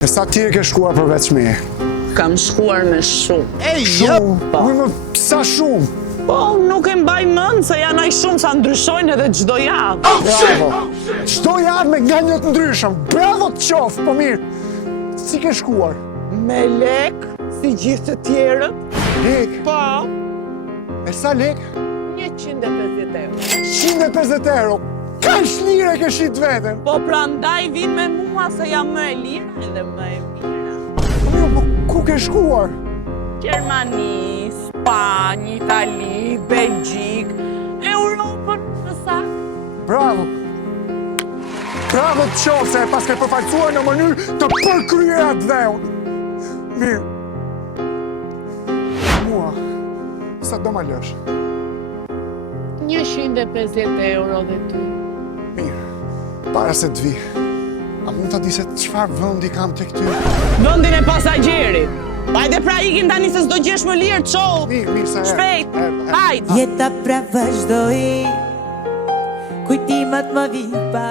E sa ti ke shkuar përveç me? Kam shkuar me shumë. Sa shumë? Po, nuk e mbaj mend se janë aq shumë sa ndryshojnë edhe çdo javë. Bravo! Çdo javë me nga një të ndryshëm. Bravo të qoftë, po mirë. Si ke shkuar? Me lek, si gjithë të tjerët. Lek? Po, E sa lek? 150 euro. 150 euro. Kaq lirë ke shit veten. Po prandaj vin me mua se jam më e lira edhe më e mira. Po mirë, po ku ke shkuar? Gjermani, Spanjë, Itali, Belgjik, Europën, në saktë. Bravo! Bravo të qoftë se e pas ke përfaqësuar në mënyrë të përkryer atë dheun. Mirë. Mua, sa do ma lësh? 150 euro dhe ty. Mirë, para se të vi. A mund të di se çfarë vendi kam tek ty? Vendin e pasagjerit. Hajde pra ikim tani se s'do gjesh më lirë, çau. Mirë, se Shpejt, hajde. Jeta pra vazhdoi, kujtimat më vipa.